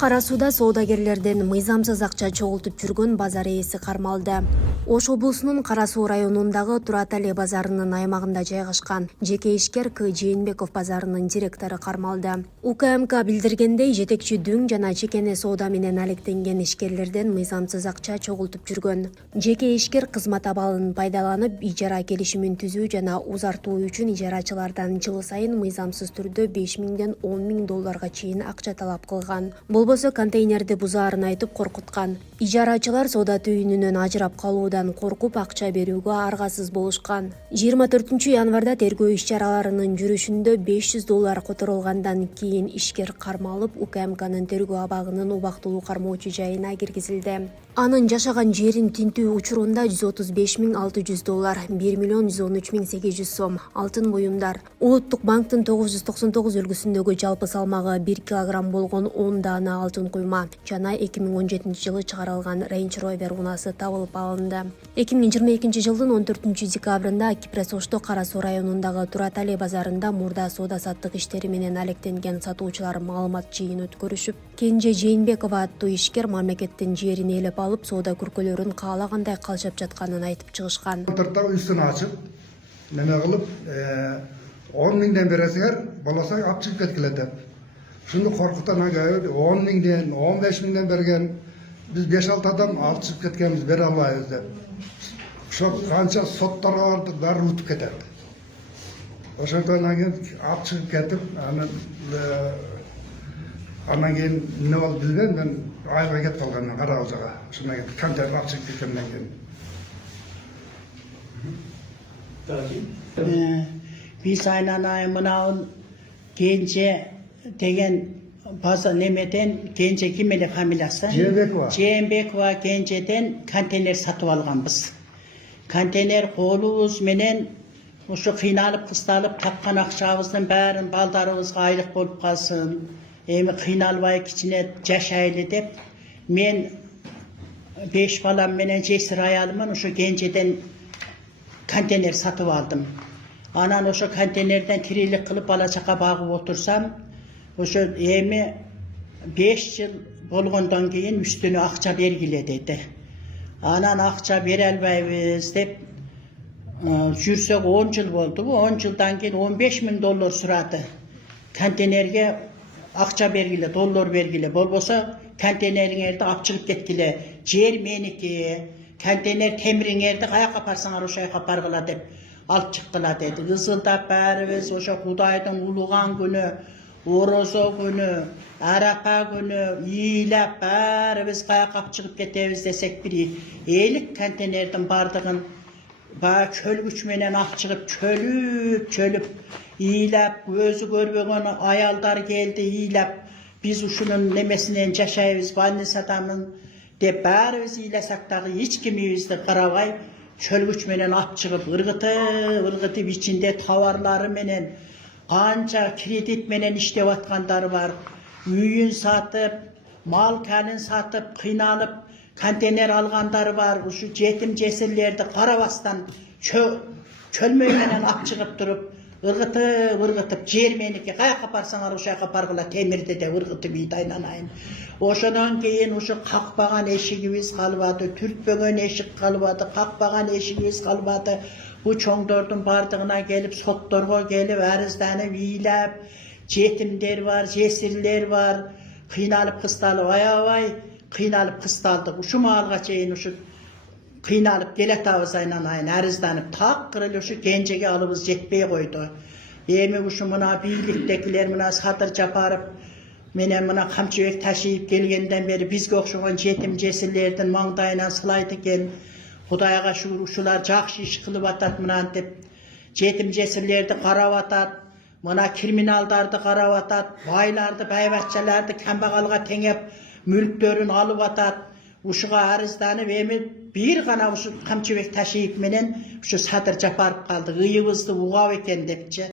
Кара сууда соодагерлерден мыйзамсыз акча чогултуп жүргөн базар ээси кармалды. Ош облусунун Кара суу районундагы Туратали базарынын аймагында жайгашкан жеке ишкер К. Жээнбеков базарынын директору кармалды. УКМК билдиргендей, жетекчи дүң жана чекене соода менен алектенген ишкерлерден мыйзамсыз акча чогултуп жүргөн. Жеке ишкер кызмат абалын пайдаланып, ижара келишимин түзүү жана узартуу үчүн ижарачылардан жыл сайын мыйзамсыз түрдө 5 миңден 10 миң долларга чейин акча талап кылган. Болбосо контейнерди бузаарын айтып коркуткан. Ижарачылар соода түйүнүнөн ажырап калуудан коркуп акча берүүгө аргасыз болушкан. 24 январда тергөө иш-чараларынын жүрүшүндө 500 доллар которулгандан кийин ишкер кармалып, УКМКнын тергөө абагынын убактылуу кармоочу жайына киргизилди. Анын жашаган жерин тинтүү учурунда 135.600 доллар, 1.113.800 сом, алтын буюмдар, Улуттук банктын 999 үлгүсүндөгү жалпы салмагы 1 килограмм болгон 10 даана алтын куйма жана 2017 жылы чыгарылган Range Rover унасы табылып алынды. 2022 жылдын 14 декабрында Кипрес-Ошто Кара суу районундагы Туратали базарында мурда соода-саттык иштери менен алектенген сатуучулар маалымат жыйын өткөрүшүп, Кенже Жээнбекова аттуу ишкер мамлекеттин жерин ээлеп алып, соода күркөлөрүн каалагандай калжап жатканын айтып чыгышкан. Üstünü açıp, neme kılıp 10 minden beresinger, balasak apçık ketkiledi. Şimdi korkutan agayı 10 minden, 15 minden bergen, biz 5-6 adam apçık ketkemiz beri alayız dep. Çok kança sotlar vardı, dar utup keterdi. O şarttan apçık ketip, anan keyin ne oldu bilmem, ben ayva ket kalganım, kara olacağı. Şuna gittim, kanter apçık ketkemden keyin. Biz aynen mınavun Gence degen bazı nemeden Gence kimeli hamilası? Jээнбекова Gence'den konteyner satıp alganbız. Konteyner kolubuz menen uşu kıynalıp kıstalıp tapkan akçabızın bärin baldarыбызга aylık bolup kalsın. Emi kıynalbay içine jaşaylı dep men 5 balam menen Jesir ayalımın uşu Gence'den konteyner satıp aldım. Anan oşo konteynerden tirilik kılıp balaçaka bağıp otursam, oşo emi 5 yıl bolgondan keyin üstünü akça bergile dedi. Anan akça berelbeybiz dep jursek 10 yıl oldu bu. 10 yıldan keyin 15 min dollar suradı. Konteynerge akça bergile, dollar bergile. Bolbosa konteyneringerde apçılıp ketkile. Jer meniki. Konteyner temiriңерди kaya kaparsaňar oşay kapargıla dep alıp çıktılar dedi. Kızıldap bäribиz oşa Hudaýdyň ulugan günü, Orozo günü, Arapa günü, iýilep bäribиz kaya kap çıkıp ketebiz desek biri. Eýlik konteynerden bardygyn ba çölgüç menen ak çıkıp çölüp iýilep gözü görbegen ayaldar geldi iýilep biz uşunun nemesinen jaşaýbys bannes adamın dep bäribиz iýlesek dagy hiç kimibizdi karabay çölgüç menen at çıkıp ırgıtıp içinde tavarları menen kança kredit menen işlep atkandары var. Üýün satıp, mal kalın satıp, kıynalıp konteyner algandары var. Uşu jetim jesirlerdi karabastan çölmöy menen at çıkıp durup ırgıtıp jer meniki kaya kaparsaňar oşa kapargıla temirde de ırgıtıp iýdaýlanayın. Oşadan keyin uşu kakpagan eşigimiz kalbadı, türtbögen eşik kalbadı, kakpagan eşigimiz kalbadı. Bu çoňdordun bardygyna gelip, sottorgo gelip, arızdanıp, iýilep, jetimler var, jesirler var, kıynalıp kıstalıp, ayabay, kıynalıp kıstaldık. Uşu malga çeyin uşu kıynalıp geletabız aynan arızdanıp, tak kırıl uşu Gence'ge alıbız jetpey koydu. Emi uşu mına birliktekiler mına satır japarıp, menen mına kamçıbek taşıyıp gelgenden beri bizge okşogan jetim jesirlerden maňdaýyna sylaýdy eken. Hudaýga şükür uşular jakşı iş kılıp atat mınan dep. Jetim jesirlerdi karap atat, mına kriminaldardy karap atat, baylardy, baýbatçalardy kambagalga teňep mülklerin alıp atat. Uşuga arızdanıp emi bir gana uşu kamçıbek taşıyıp menen uşu satır japaryp kaldy. Iýybızdy ugap eken depçi.